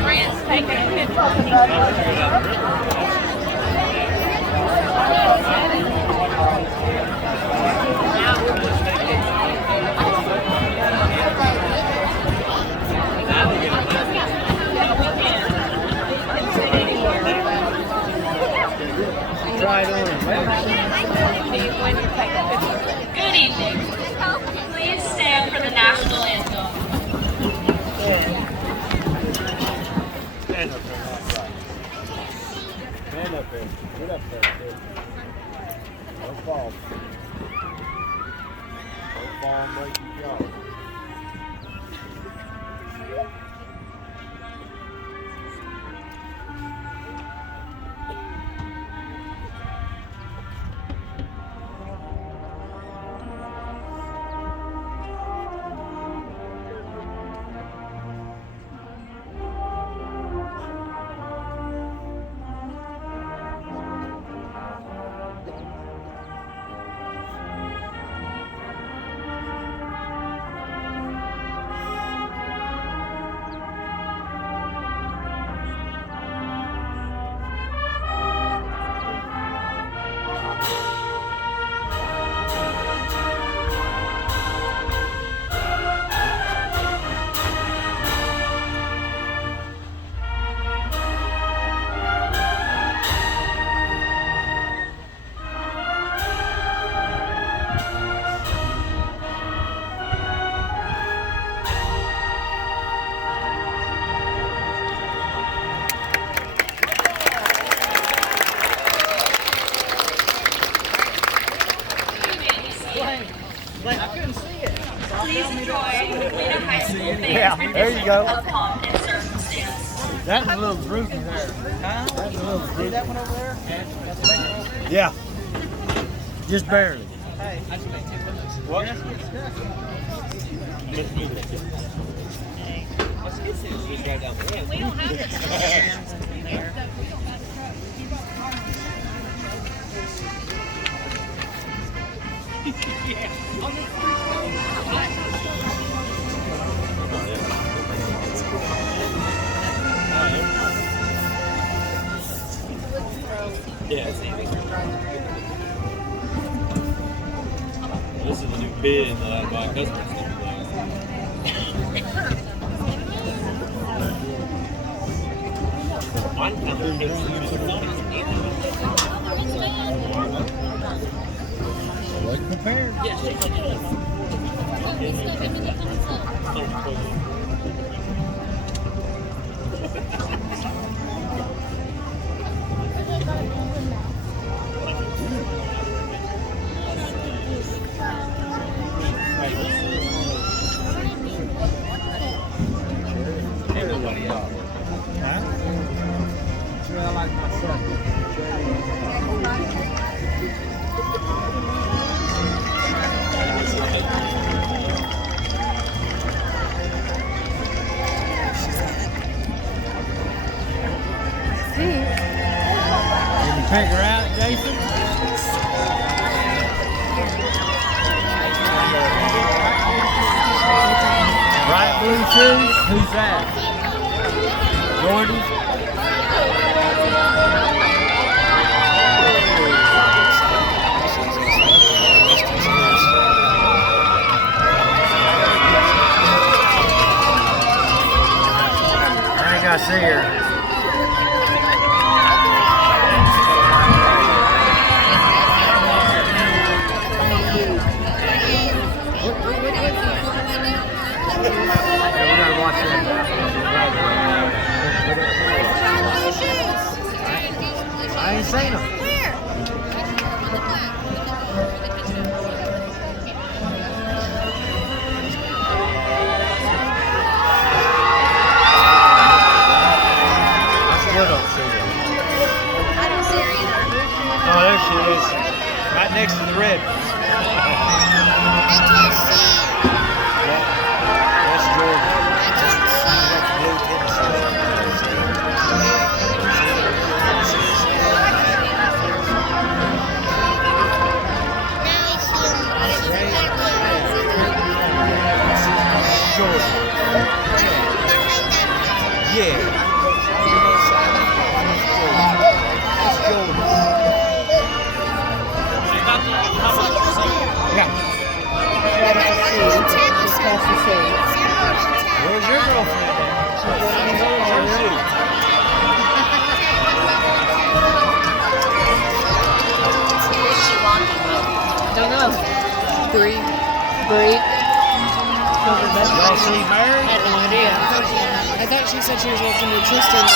Grant's taking a picture. Try it on. Good evening. Please stand for the national anthem. Stand up there. Stand up there. Get up there, kid. Don't fall. Don't fall and break your jaw. Please enjoy Coweta High School band's Yeah, there you go. rendition of Pomp and Circumstance. That's a little droopy there. Huh? That's a little droopy. See that one over there? Yeah. Just barely. Hey, I just made 2 minutes. What? We don't have it. Yeah. This is a new bin that I buy custom stuff. Like compared. I like myself. Did you take her out, Jason? Bright blue shoes? Who's that? Jordan? I think I see her. I ain't seen them. Where? I still don't see them. I don't see her either. Oh, there she is. Right next to the red. I can't see. That's Jordan. I can't see. That's blue tennis shoes. Now I see him. Jordan. Yeah. That's Jordan. Yeah. Where's your girlfriend at? She's on her shoes. Don't know. Bree. Y'all see Mary? I had no idea. I thought she said she was walking with Tristan.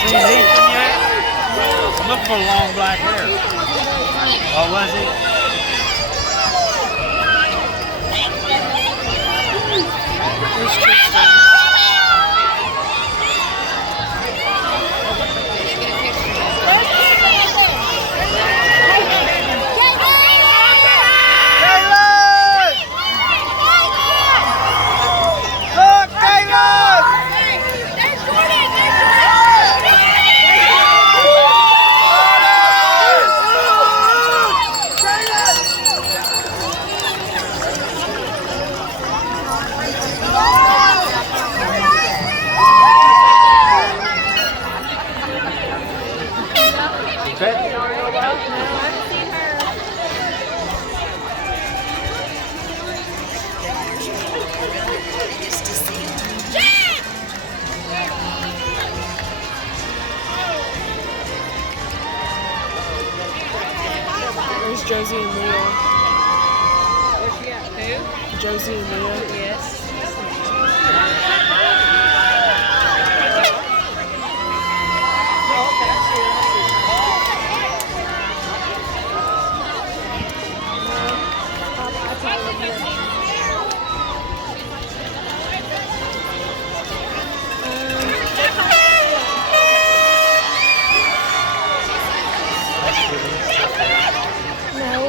Seen Ethan yet? Look for long black hair. Oh, was he? Where's Tristan? Look, Caleb! Where's Josie and Leah? Where's she at? Who? Josie and Leah. Yes. No.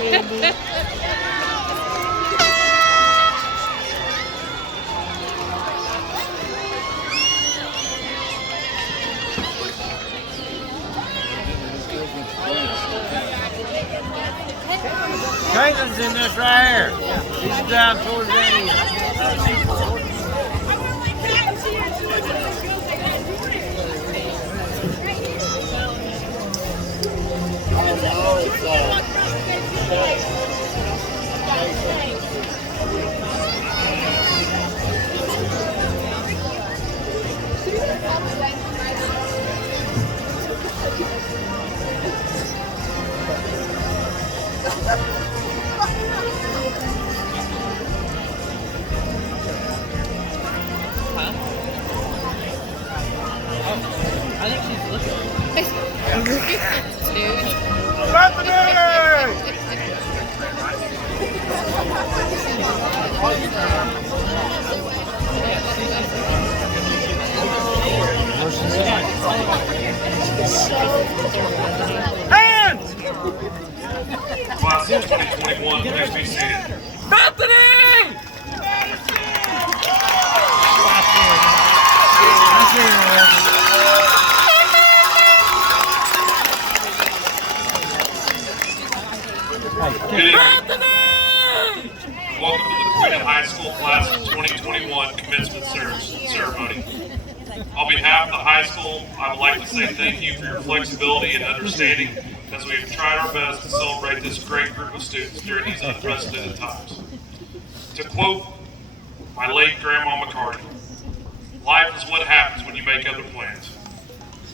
Andy. Caitlin's in this right here. She's down towards the end. I think she's looking. Dude. Bethany! Hands! Class of 2021, please be seated. Bethany! High School Class of 2021 commencement ceremony. On behalf of the high school, I would like to say thank you for your flexibility and understanding as we have tried our best to celebrate this great group of students during these unprecedented times. To quote my late Grandma McCarty, "Life is what happens when you make other plans."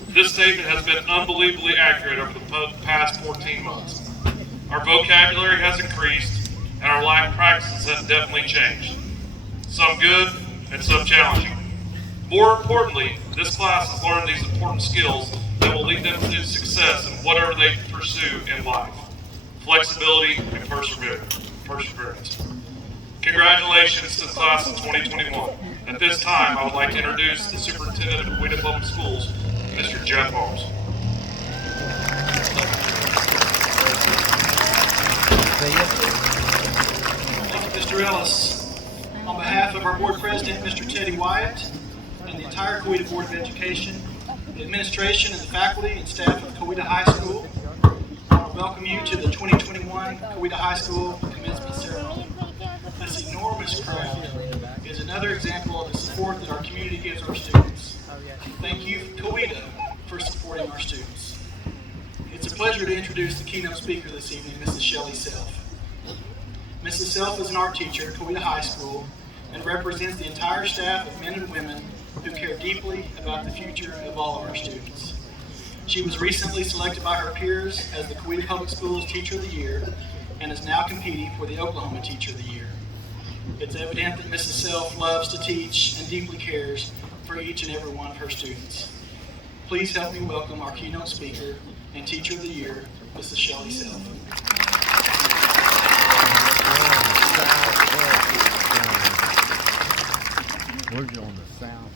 This statement has been unbelievably accurate over the past 14 months. Our vocabulary has increased, and our life practices have definitely changed. Some good and some challenging. More importantly, this class has learned these important skills that will lead them to success in whatever they pursue in life. Flexibility and perseverance. Congratulations to the class of 2021. At this time, I would like to introduce the Superintendent of Coweta Public Schools, Mr. Jeff Holmes. Thank you, Mr. Ellis. On behalf of our board president, Mr. Teddy Wyatt, and the entire Coweta Board of Education, the administration, and the faculty and staff of Coweta High School, I want to welcome you to the 2021 Coweta High School commencement ceremony. This enormous crowd is another example of the support that our community gives our students. Thank you, Coweta, for supporting our students. It's a pleasure to introduce the keynote speaker this evening, Mrs. Shelley Self. Mrs. Self is an art teacher at Coweta High School and represents the entire staff of men and women who care deeply about the future of all of our students. She was recently selected by her peers as the Coweta Public Schools Teacher of the Year and is now competing for the Oklahoma Teacher of the Year. It's evident that Mrs. Self loves to teach and deeply cares for each and every one of her students. Please help me welcome our keynote speaker and Teacher of the Year, Mrs. Shelley Self.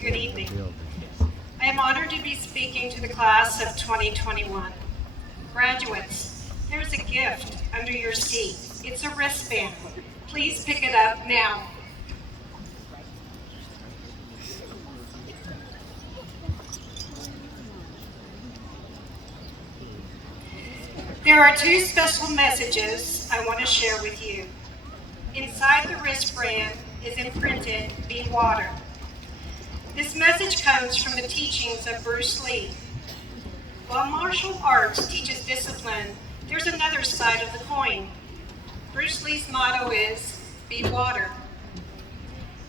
Good evening. I am honored to be speaking to the class of 2021. Graduates, there's a gift under your seat. It's a wristband. Please pick it up now. There are two special messages I want to share with you. Inside the wristband is imprinted, "Be water." This message comes from the teachings of Bruce Lee. While martial arts teaches discipline, there's another side of the coin. Bruce Lee's motto is, "Be water."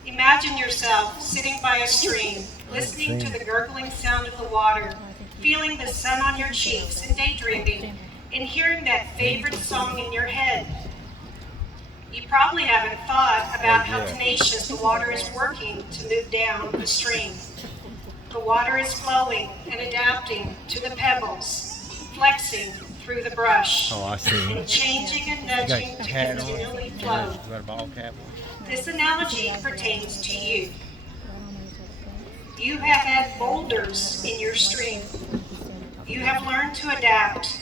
Imagine yourself sitting by a stream, listening to the gurgling sound of the water, feeling the sun on your cheeks and daydreaming, and hearing that favorite song in your head. You probably haven't thought about how tenacious the water is working to move down the stream. The water is flowing and adapting to the pebbles, flexing through the brush, and changing and nudging to continually flow. This analogy pertains to you. You have had boulders in your stream. You have learned to adapt.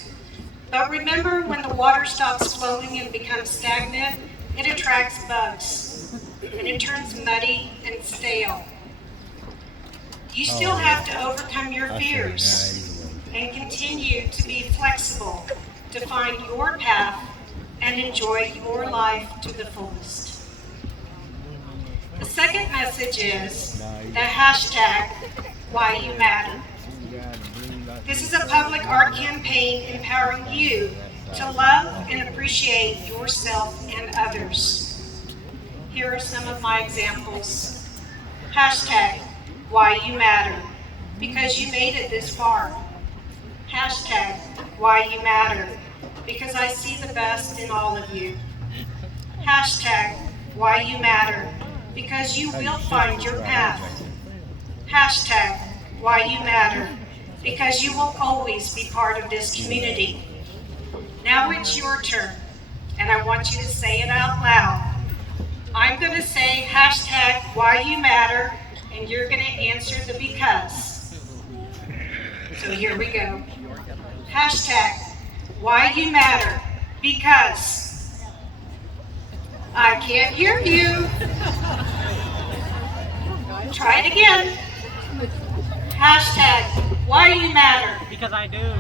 But remember, when the water stops flowing and becomes stagnant, it attracts bugs, and it turns muddy and stale. You still have to overcome your fears and continue to be flexible to find your path and enjoy your life to the fullest. The second message is the hashtag Why You Matter. This is a public art campaign empowering you to love and appreciate yourself and others. Here are some of my examples. Hashtag Why You Matter, because you made it this far. Hashtag Why You Matter, because I see the best in all of you. Hashtag Why You Matter, because you will find your path. Hashtag Why You Matter, because you will always be part of this community. Now it's your turn, and I want you to say it out loud. I'm going to say hashtag Why You Matter, and you're going to answer the because. So here we go. Hashtag Why You Matter, because. I can't hear you. Try it again. Hashtag Why You Matter. Because I do.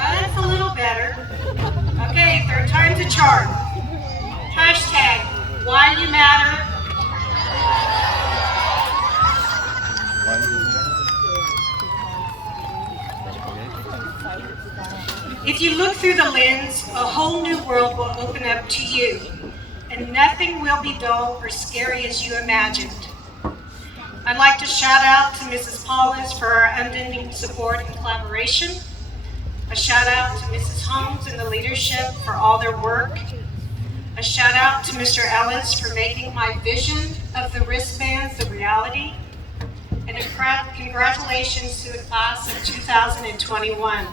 That's a little better. Okay, third time's a charm. Hashtag look through the lens, a whole new world will open up to you, and nothing will be dull or scary as you imagined. I'd like to shout out to Mrs. Paulus for our unending support and collaboration. A shout out to Mrs. Holmes and the leadership for all their work. A shout out to Mr. Ellis for making my vision of the wristbands a reality. And congratulations to the class of 2021.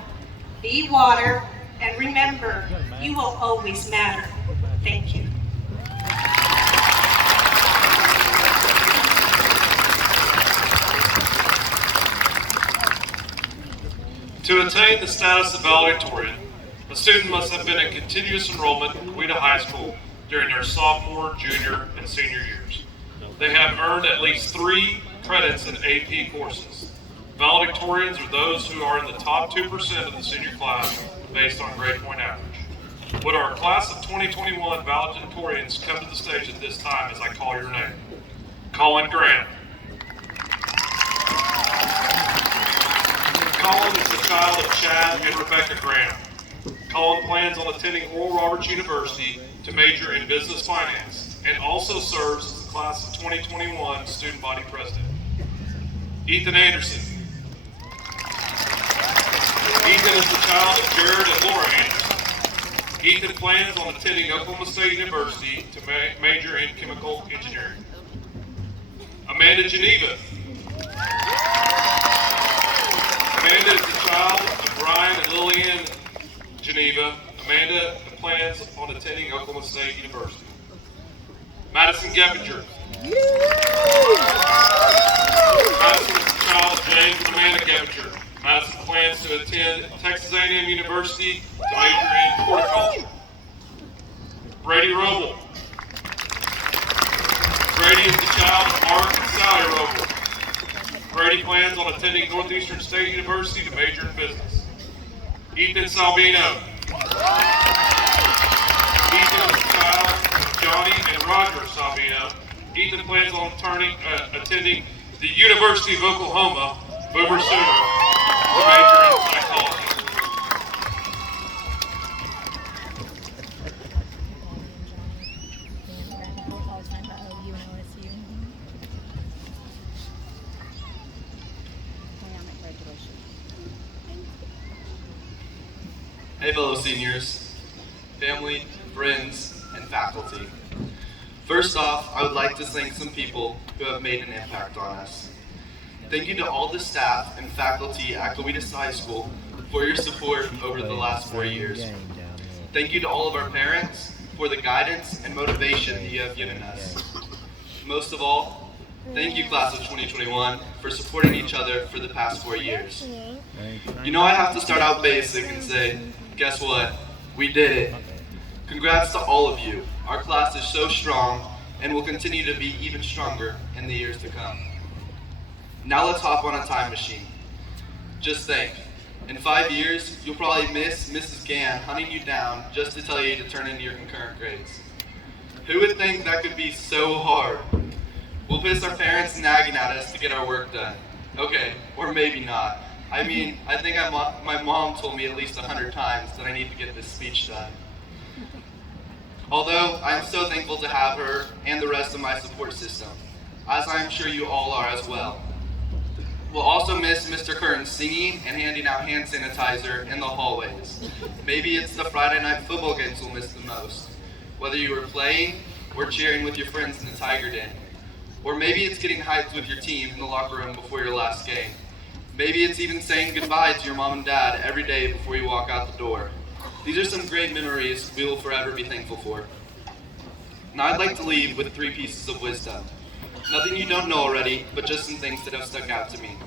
Be water, and remember, you will always matter. Thank you. To attain the status of valedictorian, a student must have been in continuous enrollment in Coweta High School during their sophomore, junior, and senior years. They have earned at least 3 credits in AP courses. Valedictorians are those who are in the top 2% of the senior class based on grade point average. Would our class of 2021 valedictorians come to the stage at this time as I call your name? Colin Grant. Colin is the child of Chad and Rebecca Grant. Colin plans on attending Oral Roberts University to major in business finance and also serves as the class of 2021 student body president. Ethan Anderson. Ethan is the child of Jared and Laura Anderson. Ethan plans on attending Oklahoma State University to major in chemical engineering. Amanda Geneva. Amanda is the child of Brian and Lillian Geneva. Amanda plans on attending Oklahoma State University. Madison Geppinger. Madison is the child of James and Amanda Geppinger. Madison plans to attend Texas A&M University to major in horticulture. Brady Roble. Brady is the child of Mark and Sally Roble. Brady plans on attending Northeastern State University to major in business. Ethan Salvino. Ethan is the child of Johnny and Roger Salvino. Ethan plans on attending the University of Oklahoma, Boomer Sooner, to major in psychology. Hey fellow seniors, family, friends, and faculty. First off, I would like to thank some people who have made an impact on us. Thank you to all the staff and faculty at Coweta High School for your support over the last 4 years. Thank you to all of our parents for the guidance and motivation that you have given us. Most of all, thank you class of 2021 for supporting each other for the past 4 years. You know I have to start out basic and say, guess what? We did it. Congrats to all of you. Our class is so strong and will continue to be even stronger in the years to come. Now let's hop on a time machine. Just think, in 5 years, you'll probably miss Mrs. Gann hunting you down just to tell you to turn in your concurrent grades. Who would think that could be so hard? We'll miss our parents nagging at us to get our work done. Okay, or maybe not. I mean, I think my mom told me at least 100 times that I need to get this speech done. Although, I am so thankful to have her and the rest of my support system, as I am sure you all are as well. We'll also miss Mr. Kern singing and handing out hand sanitizer in the hallways. Maybe it's the Friday night football games we'll miss the most. Whether you were playing or cheering with your friends in the Tiger Den. Or maybe it's getting hyped with your team in the locker room before your last game. Maybe it's even saying goodbye to your mom and dad every day before you walk out the door. These are some great memories we will forever be thankful for. Now I'd like to leave with 3 pieces of wisdom. Nothing you don't know already, but just some things that have stuck out to me.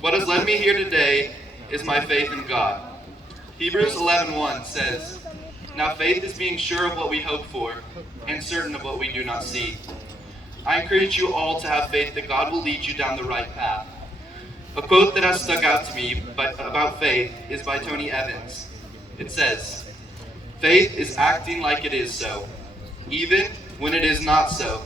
What has led me here today is my faith in God. Hebrews 11:1 says, "Now faith is being sure of what we hope for and certain of what we do not see." I encourage you all to have faith that God will lead you down the right path. A quote that has stuck out to me about faith is by Tony Evans. It says, "Faith is acting like it is so, even when it is not so.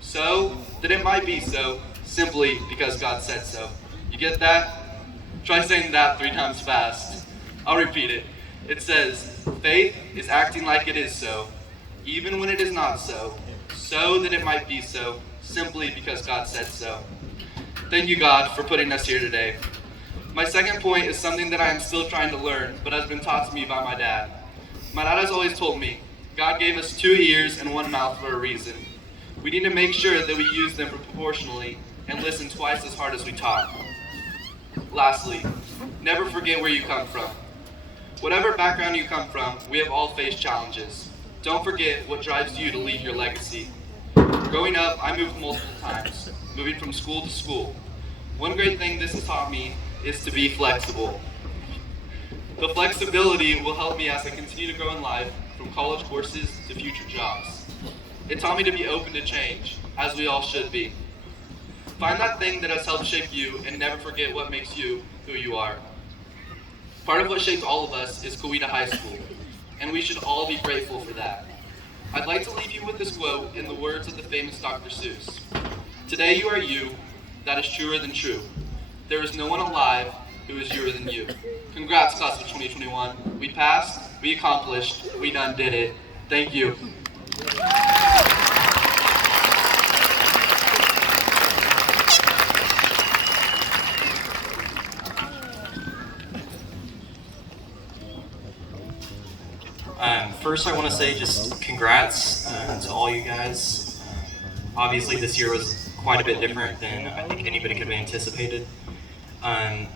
So that it might be so, simply because God said so." You get that? Try saying that 3 times fast. I'll repeat it. It says, faith is acting like it is so, even when it is not so, so that it might be so, simply because God said so. Thank you, God, for putting us here today. My second point is something that I am still trying to learn, but has been taught to me by my dad. My dad has always told me, God gave us 2 ears and 1 mouth for a reason. We need to make sure that we use them proportionally and listen twice as hard as we talk. Lastly, never forget where you come from. Whatever background you come from, we have all faced challenges. Don't forget what drives you to leave your legacy. Growing up, I moved multiple times, moving from school to school. One great thing this has taught me is to be flexible. The flexibility will help me as I continue to grow in life, from college courses to future jobs. It taught me to be open to change, as we all should be. Find that thing that has helped shape you and never forget what makes you who you are. Part of what shaped all of us is Coweta High School, and we should all be grateful for that. I'd like to leave you with this quote in the words of the famous Dr. Seuss. Today you are you, that is truer than true. There is no one alive who is truer than you. Congrats, class of 2021. We passed, we accomplished, we done did it. Thank you. First, I want to say just congrats to all you guys. Obviously, this year was quite a bit different than I think anybody could have anticipated. And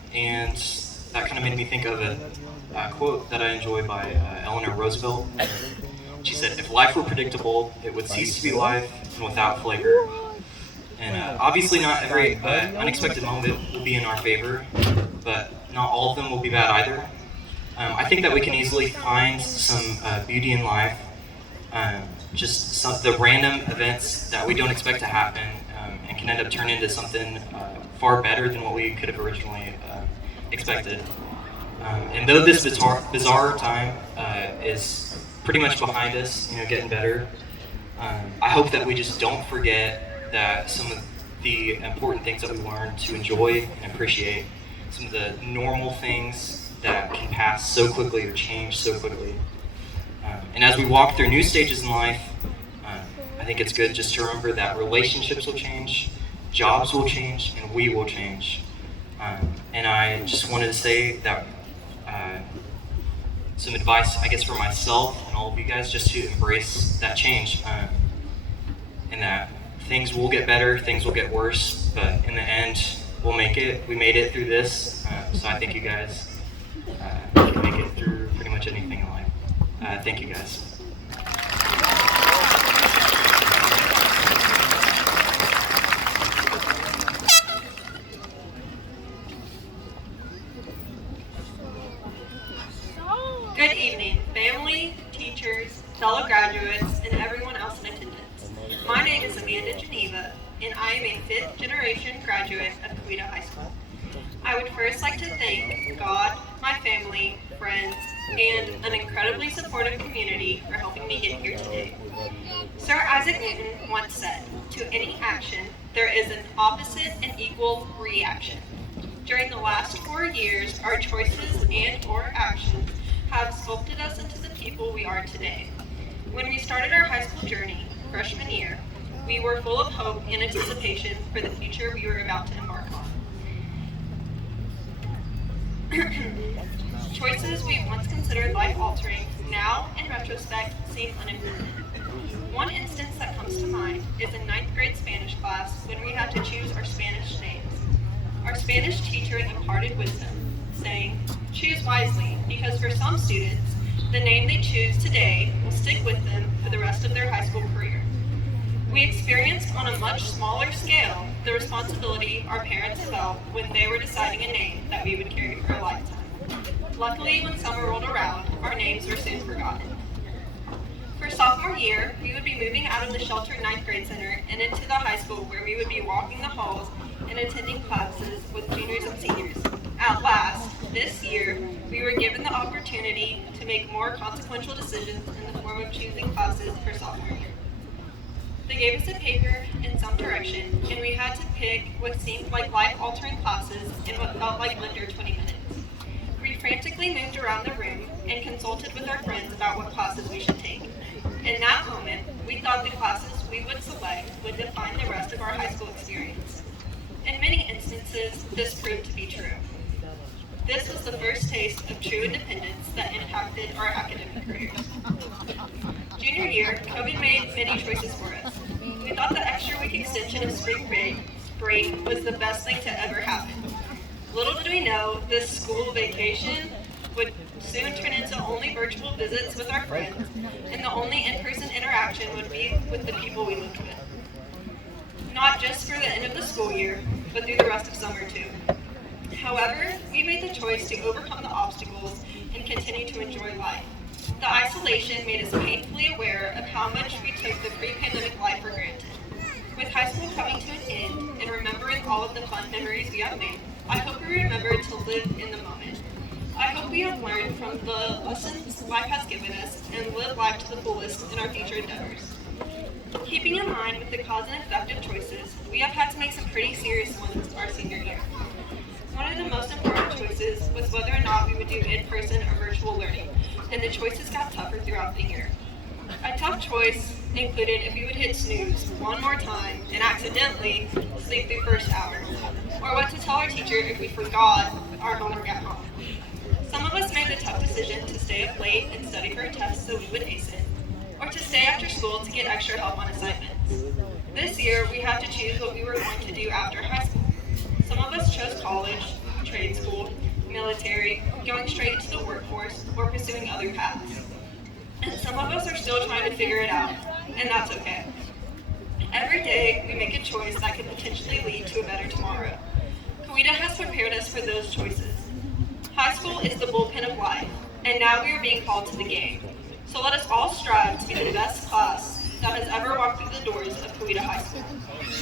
that kind of made me think of a quote that I enjoy by Eleanor Roosevelt. She said, "If life were predictable, it would cease to be life and without flavor." And obviously not every unexpected moment will be in our favor, but not all of them will be bad either. I think that we can easily find some beauty in life, just the random events that we don't expect to happen, and can end up turning into something far better than what we could have originally expected. And though this bizarre time is pretty much behind us, getting better, I hope that we just don't forget that some of the important things that we learned to enjoy and appreciate, some of the normal things that can pass so quickly or change so quickly. And as we walk through new stages in life, I think it's good just to remember that relationships will change, jobs will change, and we will change. And I just wanted to say that some advice, I guess, for myself and all of you guys, just to embrace that change, and that things will get better, things will get worse, but in the end, we'll make it. We made it through this, so I think you guys can make it through pretty much anything in life. Thank you guys. Good evening, family, teachers, fellow graduates, and everyone else in attendance. My name is Amanda Geneva, and I am a 5th generation graduate of Coweta High School. I would first like to thank God, my family, friends, and an incredibly supportive community for helping me get here today. Sir Isaac Newton once said, "To any action, there is an opposite and equal reaction." During the last 4 years, our choices and/or actions have sculpted us into the people we are today. When we started our high school journey, freshman year, we were full of hope and anticipation for the future we were about to embark on. Choices we once considered life-altering now, in retrospect, seem unimportant. One instance that comes to mind is in 9th grade Spanish class when we had to choose our Spanish names. Our Spanish teacher imparted wisdom, saying, "Choose wisely, because for some students, the name they choose today will stick with them for the rest of their high school career." We experienced on a much smaller scale the responsibility our parents felt when they were deciding a name that we would carry for a lifetime. Luckily, when summer rolled around, our names were soon forgotten. For sophomore year, we would be moving out of the sheltered 9th grade center and into the high school where we would be walking the halls and attending classes with juniors and seniors. At last, this year, we were given the opportunity to make more consequential decisions in the form of choosing classes for sophomore year. They gave us a paper and some direction, and we had to pick what seemed like life-altering classes in what felt like under 20 minutes. We frantically moved around the room and consulted with our friends about what classes we should take. In that moment, we thought the classes we would select would define the rest of our high school experience. In many instances, this proved to be true. This was the first taste of true independence that impacted our academic careers. Junior year, COVID made many choices for us. We thought the extra week extension of spring break was the best thing to ever happen. Little did we know this school vacation would soon turn into only virtual visits with our friends, and the only in-person interaction would be with the people we lived with. Not just for the end of the school year, but through the rest of summer too. However, we made the choice to overcome the obstacles and continue to enjoy life. The isolation made us painfully aware of how much we took the pre-pandemic life for granted. With high school coming to an end and remembering all of the fun memories we have made, I hope we remember to live in the moment. I hope we have learned from the lessons life has given us and live life to the fullest in our future endeavors. Keeping in mind with the cause and effect of choices, we have had to make some pretty serious ones our senior year. One of the most important choices was whether or not we would do in-person or virtual learning, and the choices got tougher throughout the year. A tough choice included if we would hit snooze one more time and accidentally sleep through first hour, or what to tell our teacher if we forgot our homework at home. Some of us made the tough decision to stay up late and study for a test so we would ace it, or to stay after school to get extra help on assignments. This year, we had to choose what we were going to do after high school. Some of us chose college, trade school, military, going straight into the workforce, or pursuing other paths. And some of us are still trying to figure it out, and that's okay. Every day, we make a choice that could potentially lead to a better tomorrow. Coweta has prepared us for those choices. High school is the bullpen of life, and now we are being called to the game. So let us all strive to be the best class that has ever walked through the doors of Coweta High School.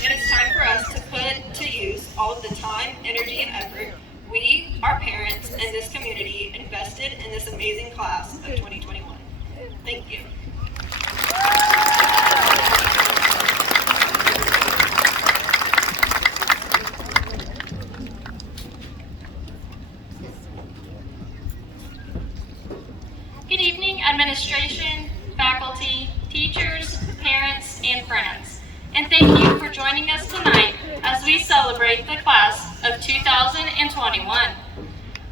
And it's time for us to put to use all of the time, energy, and effort we, our parents, and this community invested in this amazing class of 2021. Thank you. Good evening, administration, faculty, teachers, parents, and friends. And thank you for joining us tonight as we celebrate the class of 2021.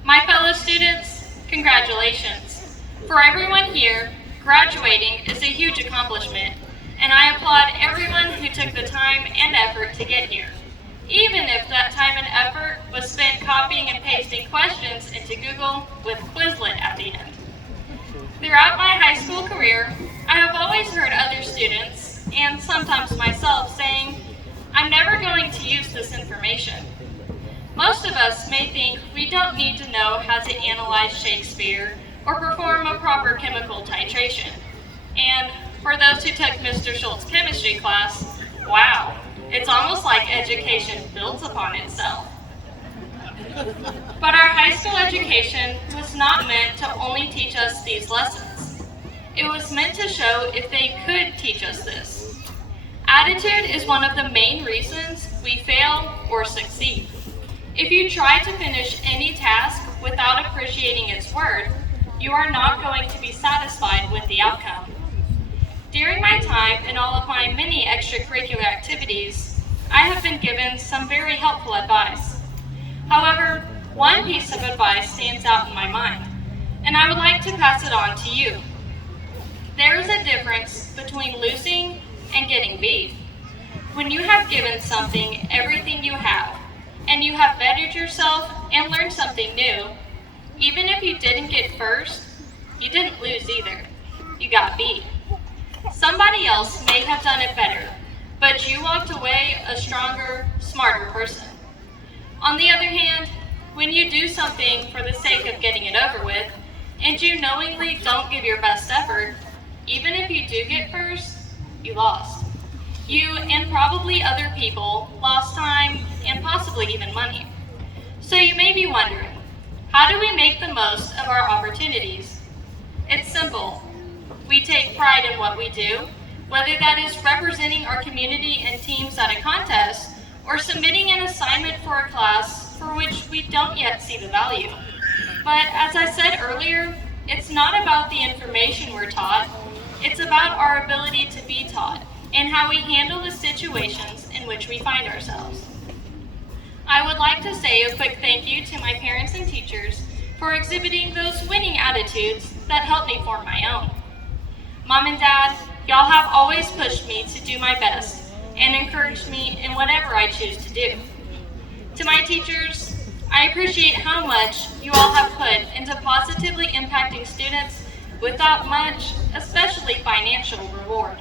My fellow students, congratulations. For everyone here, graduating is a huge accomplishment, and I applaud everyone who took the time and effort to get here, even if that time and effort was spent copying and pasting questions into Google with Quizlet at the end. Throughout my high school career, I have always heard other students, and sometimes myself, saying, "I'm never going to use this information." Most of us may think we don't need to know how to analyze Shakespeare or perform a proper chemical titration. And for those who took Mr. Schultz's chemistry class, wow, it's almost like education builds upon itself. But our high school education was not meant to only teach us these lessons. It was meant to show if they could teach us this. Attitude is one of the main reasons we fail or succeed. If you try to finish any task without appreciating its worth, you are not going to be satisfied with the outcome. During my time in all of my many extracurricular activities, I have been given some very helpful advice. However, one piece of advice stands out in my mind, and I would like to pass it on to you. There is a difference between losing and getting beat. When you have given something everything you have, and you have bettered yourself and learned something new, even if you didn't get first, you didn't lose either. You got beat. Somebody else may have done it better, but you walked away a stronger, smarter person. On the other hand, when you do something for the sake of getting it over with, and you knowingly don't give your best effort, even if you do get first, you lost. You and probably other people lost time and possibly even money. So you may be wondering, how do we make the most of our opportunities? It's simple. We take pride in what we do, whether that is representing our community and teams at a contest, or submitting an assignment for a class for which we don't yet see the value. But as I said earlier, it's not about the information we're taught, it's about our ability to be taught and how we handle the situations in which we find ourselves. I would like to say a quick thank you to my parents and teachers for exhibiting those winning attitudes that helped me form my own. Mom and Dad, y'all have always pushed me to do my best and encouraged me in whatever I choose to do. To my teachers, I appreciate how much you all have put into positively impacting students without much, especially financial reward.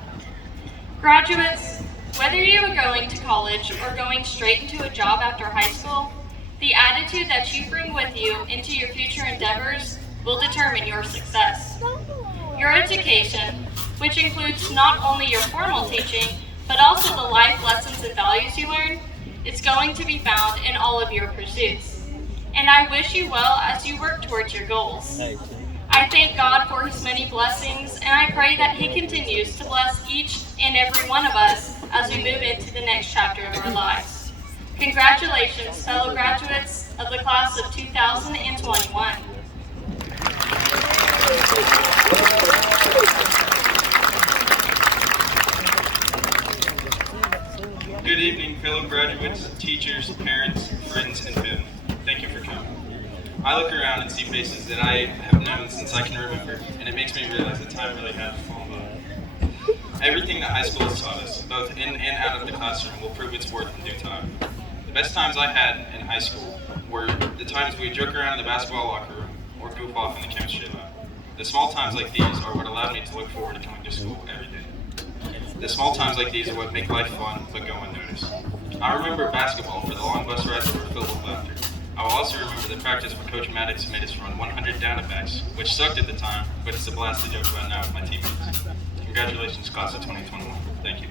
Graduates, whether you are going to college or going straight into a job after high school, the attitude that you bring with you into your future endeavors will determine your success. Your education, which includes not only your formal teaching, but also the life lessons and values you learn, is going to be found in all of your pursuits. And I wish you well as you work towards your goals. I thank God for His many blessings, and I pray that He continues to bless each and every one of us as we move into the next chapter of our lives. Congratulations, fellow graduates of the class of 2021. Good evening, fellow graduates, teachers, parents, friends, and family. Thank you for coming. I look around and see faces that I have known since I can remember, and it makes me realize that time really has flown by. Everything that high school has taught us, both in and out of the classroom, will prove its worth in due time. The best times I had in high school were the times we joke around in the basketball locker room or goof off in the chemistry lab. The small times like these are what allowed me to look forward to coming to school every day. The small times like these are what make life fun but go unnoticed. I remember basketball for the long bus rides that were filled with laughter. I will also remember the practice when Coach Maddox made us run 100 down-and-backs, which sucked at the time, but it's a blast to joke about now with my teammates. Congratulations, class of 2021. Thank you.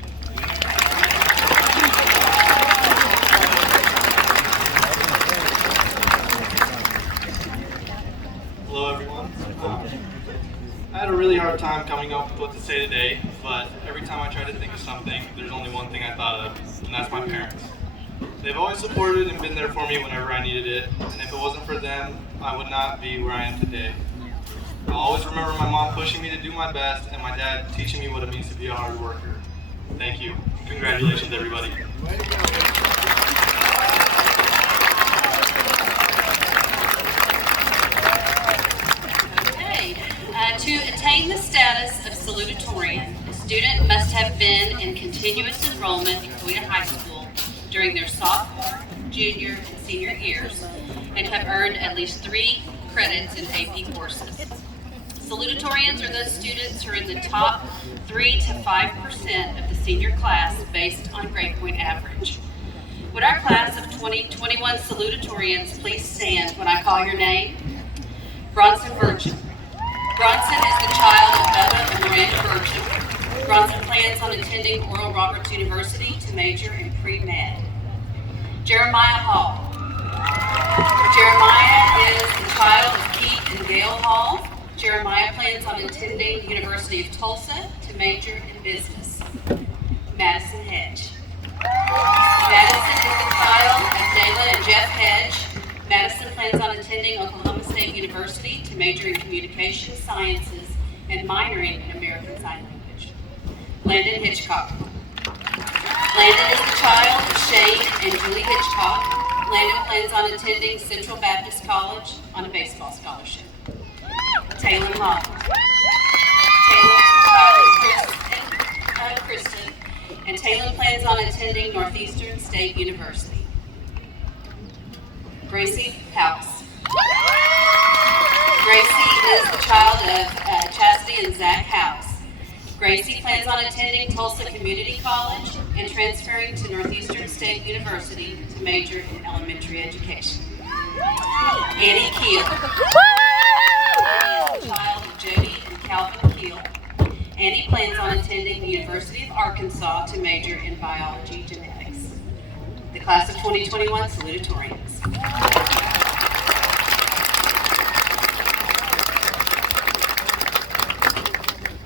Hello, everyone. I had a really hard time coming up with what to say today, but every time I try to think of something, there's only one thing I thought of, and that's my parents. They've always supported and been there for me whenever I needed it, and if it wasn't for them, I would not be where I am today. I'll always remember my mom pushing me to do my best, and my dad teaching me what it means to be a hard worker. Thank you. Congratulations, everybody. To attain the status of salutatorian, a student must have been in continuous enrollment in Coweta High School during their sophomore, junior, and senior years, and have earned at least 3 credits in AP courses. Salutatorians are those students who are in the top 3 to 5% of the senior class based on grade point average. Would our class of 2021 salutatorians please stand when I call your name? Bronson Virgin. Bronson is the child of Bubba and Miranda Virgin. Bronson plans on attending Oral Roberts University to major in pre-med. Jeremiah Hall. Jeremiah is the child of Keith and Gail Hall. Jeremiah plans on attending University of Tulsa to major in business. Madison Hedge. Madison is the child of Dayla and Jeff Hedge. Madison plans on attending Oklahoma State University to major in communication sciences and minoring in American Sign Language. Landon Hitchcock. Landon is the child of Shane and Julie Hitchcock. Landon plans on attending Central Baptist College on a baseball scholarship. Taylor Hall. Taylor is the child of Kristen, and Taylor plans on attending Northeastern State University. Gracie House. Gracie is the child of Chastity and Zach House. Gracie plans on attending Tulsa Community College and transferring to Northeastern State University to major in elementary education. Annie Keel. Annie is the child of Jody and Calvin Keel. Annie plans on attending the University of Arkansas to major in biology genetics. The class of 2021 salutatorians.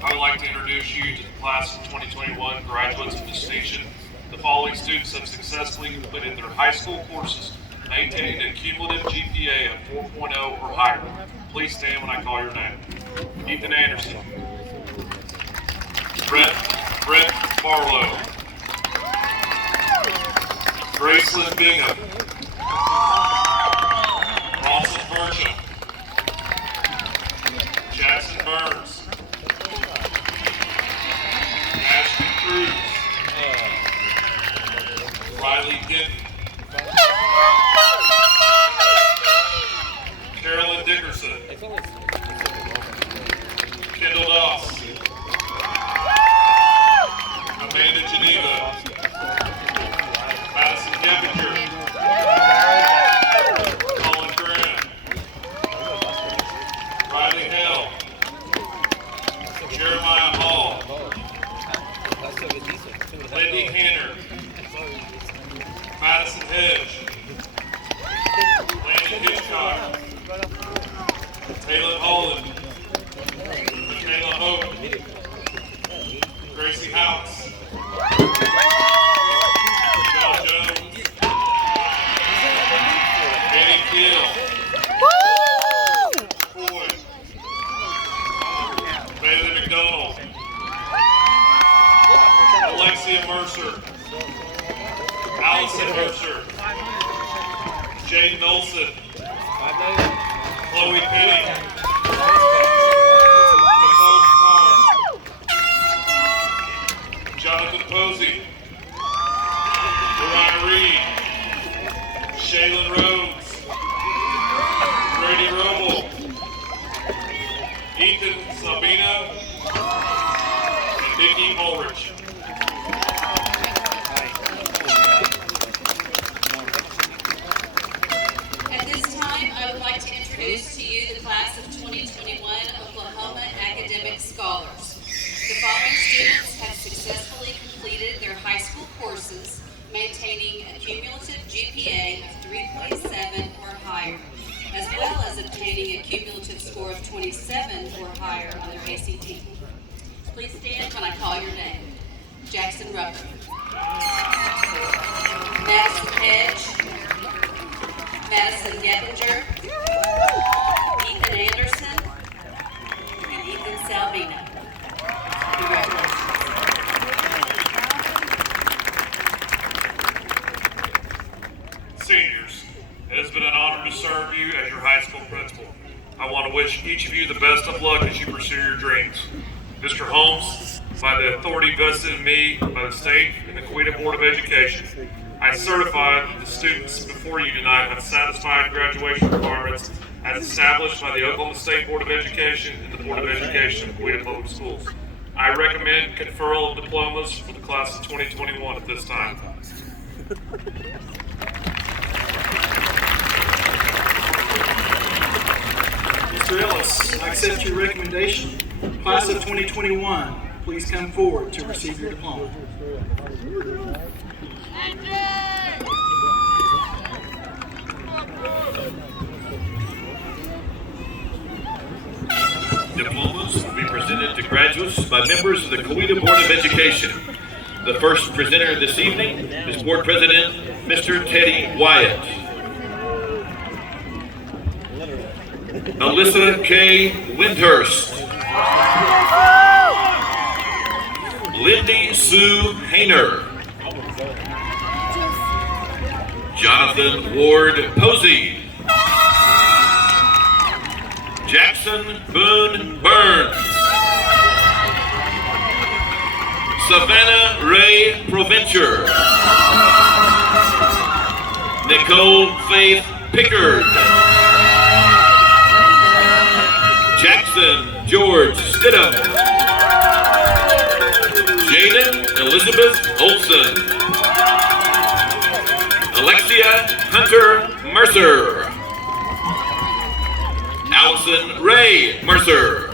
I would like to introduce you to the class of 2021 graduates of distinction. The following students have successfully completed their high school courses maintaining a cumulative GPA of 4.0 or higher. Please stand when I call your name. Ethan Anderson. Brett Barlow. Gracelyn Bingham. Lawson Burcham. Jackson Burns. Ashton Cruz. Riley Denton. Carolyn Dickerson. Kendall Doss. Amanda Geneva. Madison Geppinger. Colin Graham. Riley Hale. Jeremiah Hall. Lindy Hanner. Madison Hedge. Landon Hitchcock. Taylor Holland. Michaela Hope. Gracie House. John Jones. Eddie Gill. Boy. Bailey McDonald. Alexia Mercer. Allison Mercer. Jane Nolson. Chloe Penny. Nicole Farr. Jonathan Posey. Mariah Reed. Shaylin Rhodes. Brady Roble. Ethan Sabino. And Nikki Ulrich. At this time, I would like to introduce to you the class of 2021 Oklahoma Academic Scholars. The following students have successfully completed their high school courses, maintaining a cumulative GPA of 3.7 or higher, as well as obtaining a cumulative score of 27 or higher on their ACT. Please stand when I call your name. Jackson Rucker. Madison Hedge. Madison Geppinger. Ethan Anderson. And Ethan Salvino. Congratulations. Seniors, it has been an honor to serve you as your high school principal. I want to wish each of you the best of luck as you pursue your dreams. Mr. Holmes, by the authority vested in me by the state and the Coweta Board of Education, I certify that the students before you tonight have satisfied graduation requirements as established by the Oklahoma State Board of Education and the Board of Education of Coweta Public Schools. I recommend conferral of diplomas for the class of 2021 at this time. Mr. Ellis, I accept your recommendation. Class of 2021, please come forward to receive your diploma. Diplomas will be presented to graduates by members of the Coweta Board of Education. The first presenter this evening is Board President Mr. Teddy Wyatt. Alyssa K. Windhurst. Lindy Sue Hayner. Jonathan Ward Posey. Jackson Boone Burns. Savannah Ray Proventure. Nicole Faith Pickard. Jackson George Stidham. Jaden Elizabeth Olson. Alexia Hunter Mercer. Allison Ray Mercer.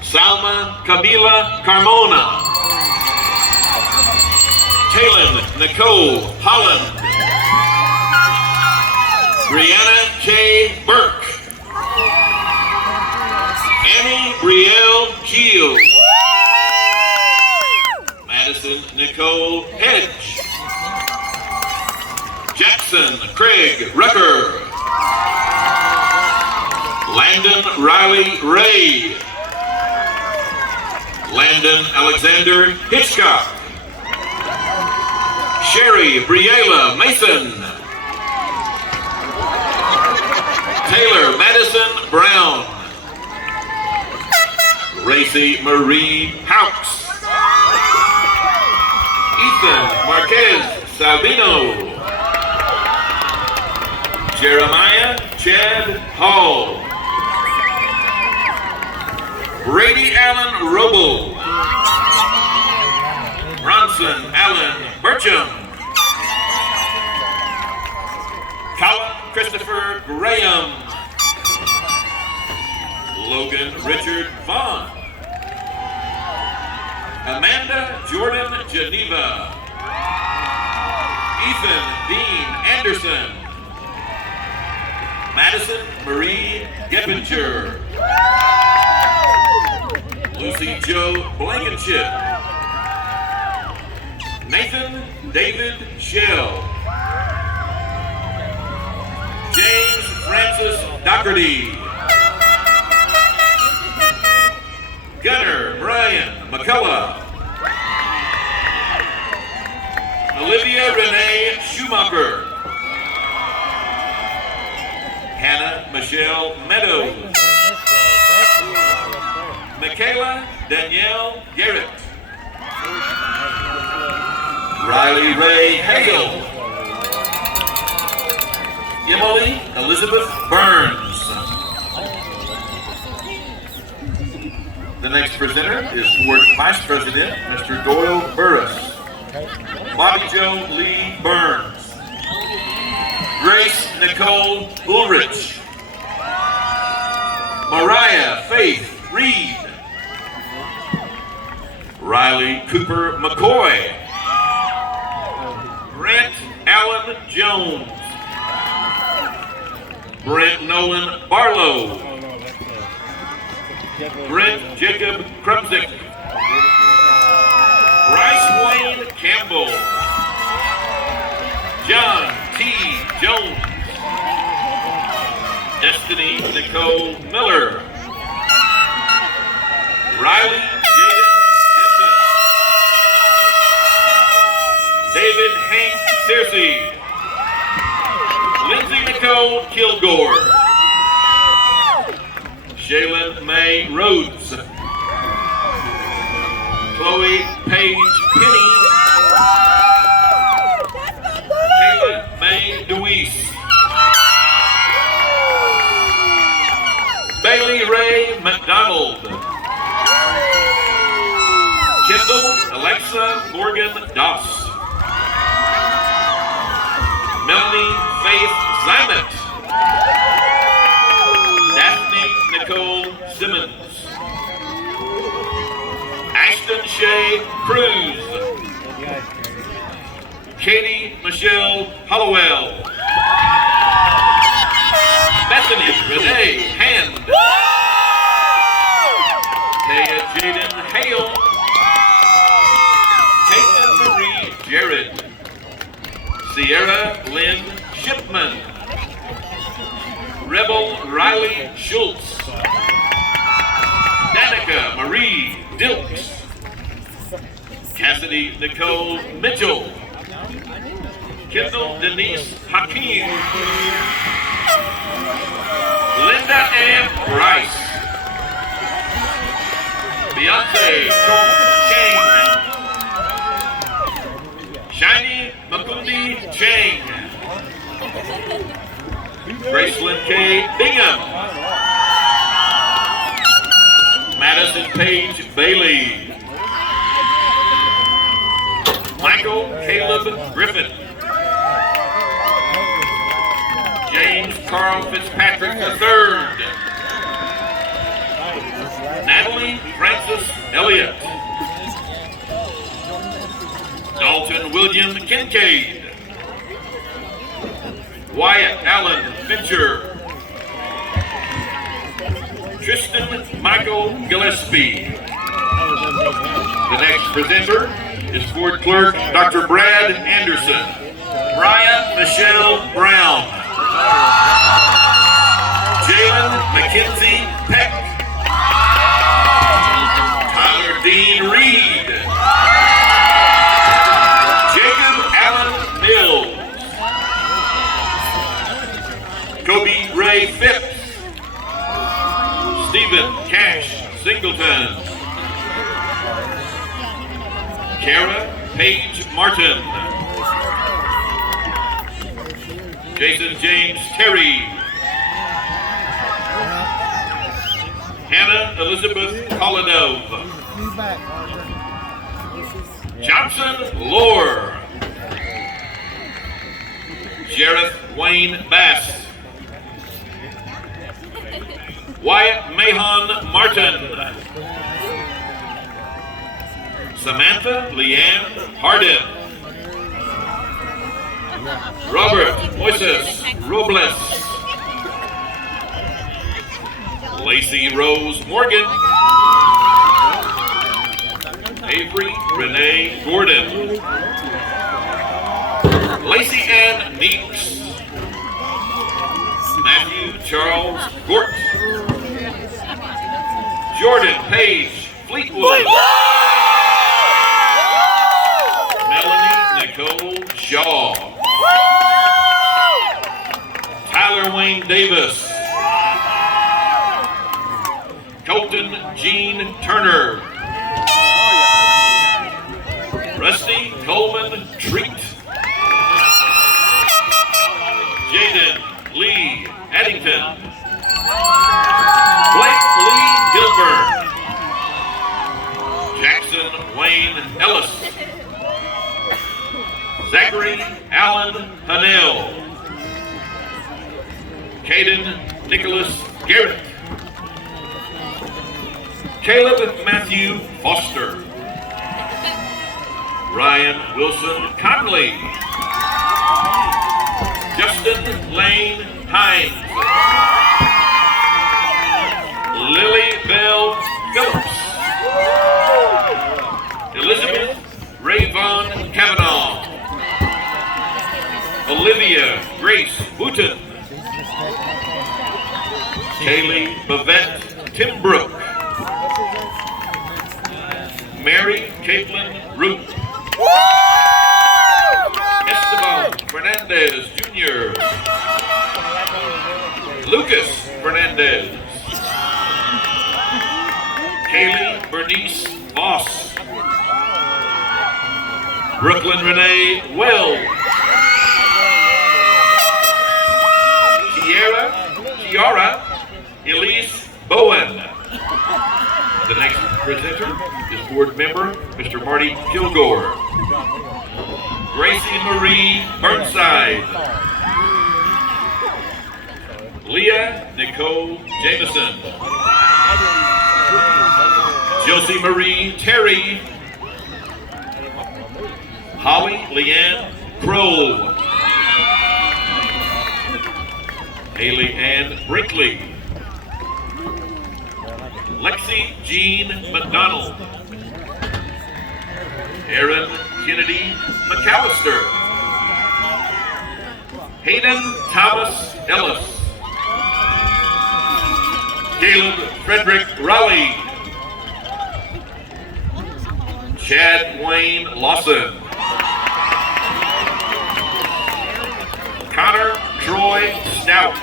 Salma Kabila Carmona. Taylin Nicole Holland. Brianna K. Burke. Annie Brielle Keel. Madison Nicole Hedge. Craig Rucker. Landon Riley Ray. Landon Alexander Hitchcock. Sherry Briella Mason. Taylor Madison Brown. Racy Marie Hawks. Ethan Marquez Salvino. Jeremiah Chad Hall. Brady Allen Roble. Bronson Allen Burcham. Colin Christopher Graham. Logan Richard Vaughn. Amanda Jordan Geneva. Ethan Dean Anderson. Madison Marie Geppinger. Lucy Joe Blankenship. Nathan David Shell. James Francis Doherty. Gunnar Brian McCullough. Olivia Renee Schumacher. Hannah Michelle Meadows. Michaela Danielle Garrett. Riley Ray Hale. Emily Elizabeth Burns. The next presenter is Ward Vice President, Mr. Doyle Burris. Bobby Joe Lee Burns. Grace Nicole Ulrich. Mariah Faith Reed. Riley Cooper McCoy. Brent Allen Jones. Brent Nolan Barlow. Brent Jacob Krumzik. Bryce Wayne Campbell. John T. Jones. Destiny Nicole Miller. Riley Jaden Henson. David Hank Searcy. Lindsay Nicole Kilgore. Shaylin May Rhodes. Chloe Paige Penny. Kayla May DeWeese. Bailey Ray McDonald. Kendall Alexa Morgan Doss. Melanie Faith Zimet. Daphne Nicole Simmons. Ashton Shay Cruz. Katie Michelle Hollowell. Bethany Renee Hand. Taya Jaden Hale. Caitlin Marie Jared. Sierra Lynn Shipman. Rebel Riley Schultz. Danica Marie Dilks. Cassidy Nicole Mitchell. Kendall Denise Hakeem. Linda Ann Rice. Beyonce Chang. Shiny Makundi Chang. Graceland K. Bingham. Madison Page Bailey. Michael Caleb Griffin. James Carl Fitzpatrick III. Natalie Francis Elliott. Dalton William Kincaid. Wyatt Allen Fincher. Tristan Michael Gillespie. The next presenter is Board Clerk Dr. Brad Anderson. Ryan Michelle Brown. Jalen Mackenzie Peck. Tyler Dean Reed. Jacob Allen Mills. Kobe Ray Phipps. Stephen Cash Singleton. Kara Paige Martin. Jason James Terry. Hannah Elizabeth Koladov. Johnson Lohr. Sheriff Wayne Bass. Wyatt Mahon Martin. Samantha Leanne Hardin. Robert Moises Robles. Lacey Rose Morgan. Avery Renee Gordon. Lacey Ann Meeks. Matthew Charles Gort. Jordan Page Fleetwood. Melanie Nicole Shaw. Tyler Wayne Davis. Colton Jean Turner. Rusty Coleman Treat. Jaden Lee Addington. Blake Lee Gilbert. Jackson Wayne Ellis. Zachary Allen Hanel. Caden Nicholas Garrett. Caleb Matthew Foster. Ryan Wilson Conley. Justin Lane Hines. Lily Bell Phillips. Elizabeth Rayvon Kavanaugh. Olivia Grace Wooten. Kaylee Bavette Timbrook. Mary Caitlin Root. Esteban Fernandez Jr. Lucas Fernandez. Kaylee Bernice Voss. Brooklyn Renee Wells. Kiara Elise Bowen. The next presenter is board member Mr. Marty Kilgore. Gracie Marie Burnside. Leah Nicole Jameson. Josie Marie Terry. Holly Leanne Kroll. Haley Ann Brinkley. Lexi Jean McDonald. Aaron Kennedy McAllister. Hayden Thomas Ellis. Caleb Frederick Raleigh. Chad Wayne Lawson. Connor Troy Stout.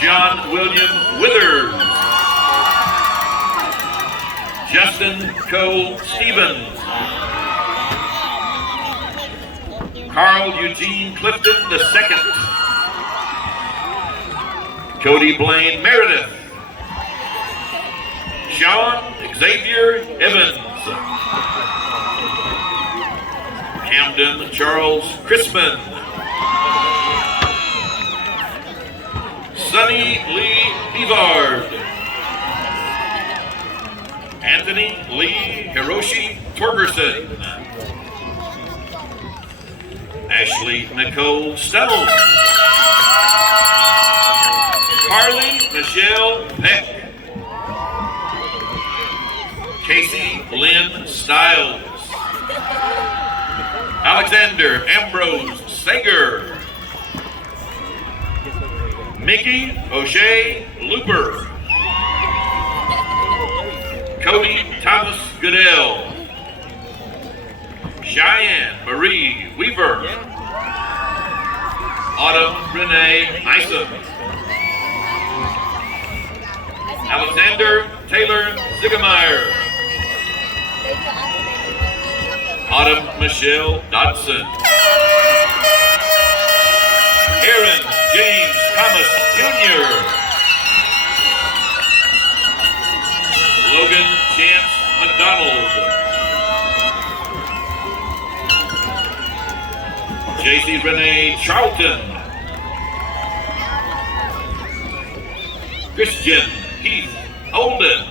John William Withers. Justin Cole Stevens. Carl Eugene Clifton II. Cody Blaine Meredith. Sean Xavier Evans. Camden Charles Crispin. Sonny Lee Bevard. Anthony Lee Hiroshi Torgerson. Ashley Nicole Stone. Carly Michelle Peck. Casey Lynn Stiles. Alexander Ambrose Sager. Mickey O'Shea Looper. Cody Thomas Goodell. Cheyenne Marie Weaver. Autumn Renee Isom. Alexander Taylor Ziegemeyer. Autumn Michelle Dodson. Aaron James Thomas Jr. Logan Chance McDonald. J.C. Renee Charlton. Christian Heath Holden.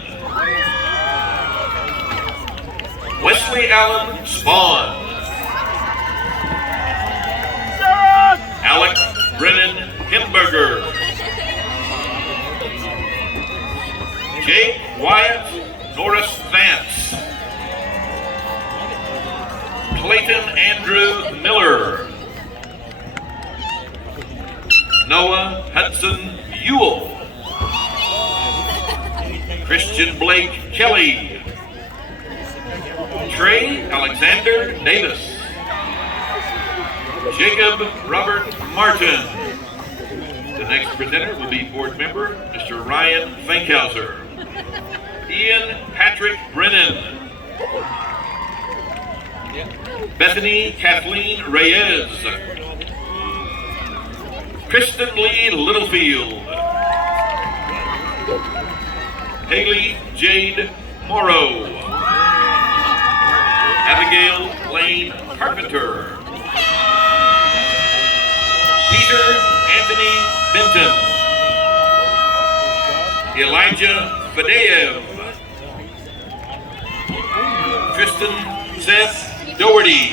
Wesley Allen Spawn. Alec Brennan Himberger. Jake Wyatt Norris Vance. Clayton Andrew Miller. Noah Hudson Ewell. Christian Blake Kelly. Trey Alexander Davis. Jacob Robert Martin. The next presenter will be board member Mr. Ryan Fankhauser. Ian Patrick Brennan. Bethany Kathleen Reyes. Kristen Lee Littlefield. Haley Jade Morrow. Abigail Lane Carpenter. Peter Anthony Benton. Elijah Fadeev. Tristan Seth Doherty.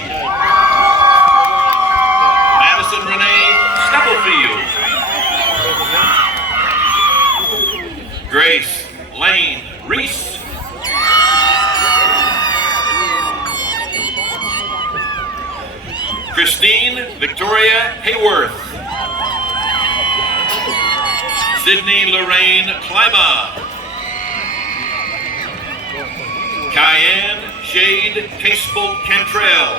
Madison Renee Stubblefield. Grace Lane Reese. Christine Victoria Hayworth. Sydney Lorraine Klima. Cayenne Shade Casebolt Cantrell.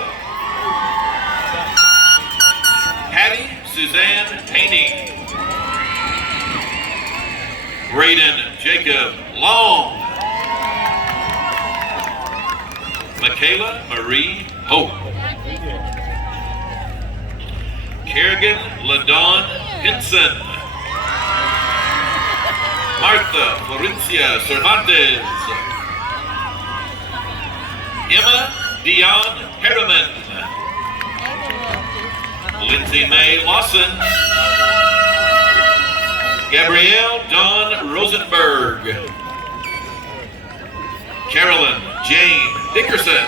Hattie Suzanne Haney. Braden Jacob Long. Michaela Marie Hope. Kerrigan LaDawn Henson. Martha Florencia Cervantes. Emma Dion Harriman. Lindsay Mae Lawson. Gabrielle Dawn Rosenberg. Carolyn Jane Dickerson.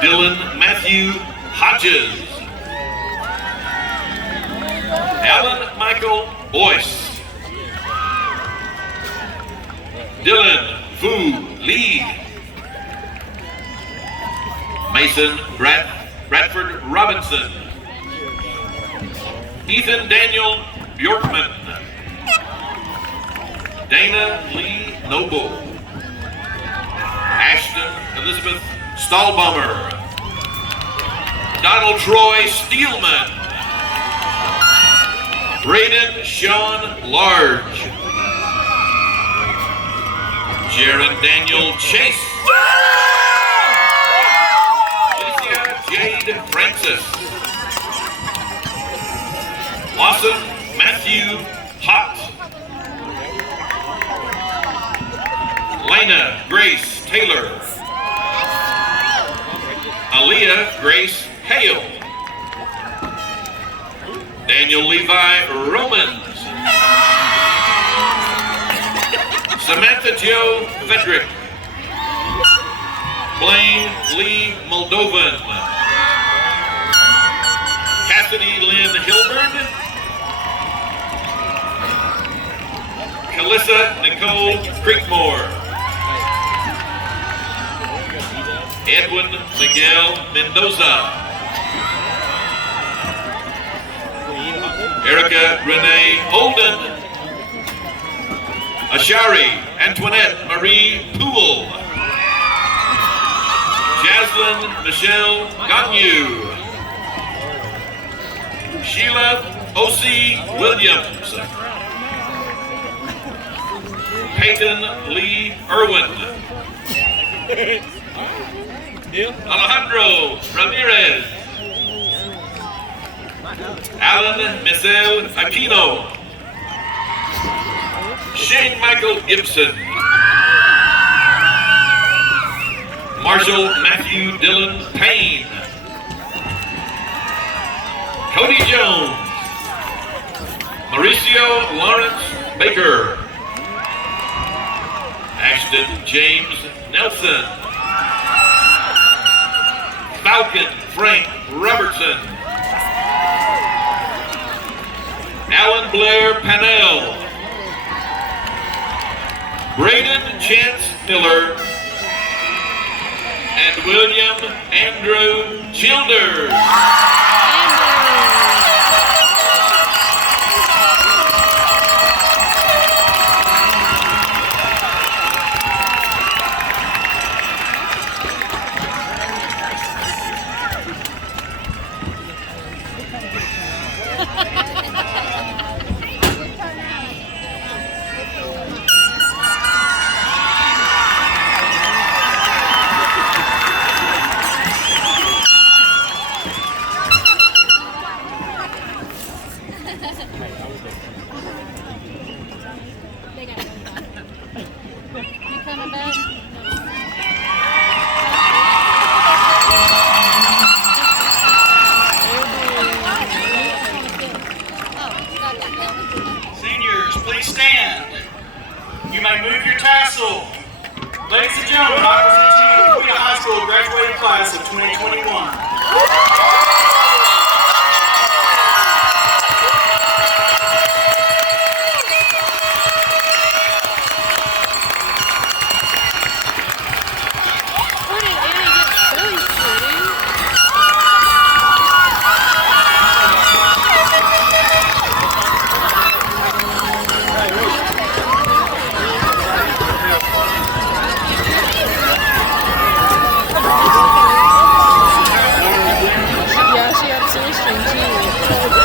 Dylan Matthew Hodges. Alan Michael Boyce. Dylan Fu Lee. Mason Bradford Robinson. Ethan Daniel Bjorkman. Dana Lee Noble. Ashton Elizabeth Stahlbomber. Donald Troy Steelman. Braden Sean Large. Jaron Daniel Chase. Alicia Jade Francis. Lawson Matthew Hott. Lena Grace Taylor. Aaliyah Grace Hale. Daniel Levi Romans. Samantha Joe Fedrick. Blaine Lee Moldovan. Cassidy Lynn Hilburn. Calissa Nicole Creekmore. Edwin Miguel Mendoza. Erica Renee Holden. Ashari Antoinette Marie Poole. Jaslyn Michelle Gagnew. Sheila O.C. Williams. Peyton Lee Irwin. Alejandro Ramirez. Alan Michel Aquino. Shane Michael Gibson. Marshall Matthew Dillon Payne. Cody Jones. Mauricio Lawrence Baker. Ashton James Nelson. Falcon Frank Robertson. Alan Blair Pannell. Braden Chance Miller. And William Andrew Childers. Seniors, please stand. You may move your tassel. Ladies and gentlemen, I present to you the Coweta High School graduating class of 2021. Yeah, she had a silly string too.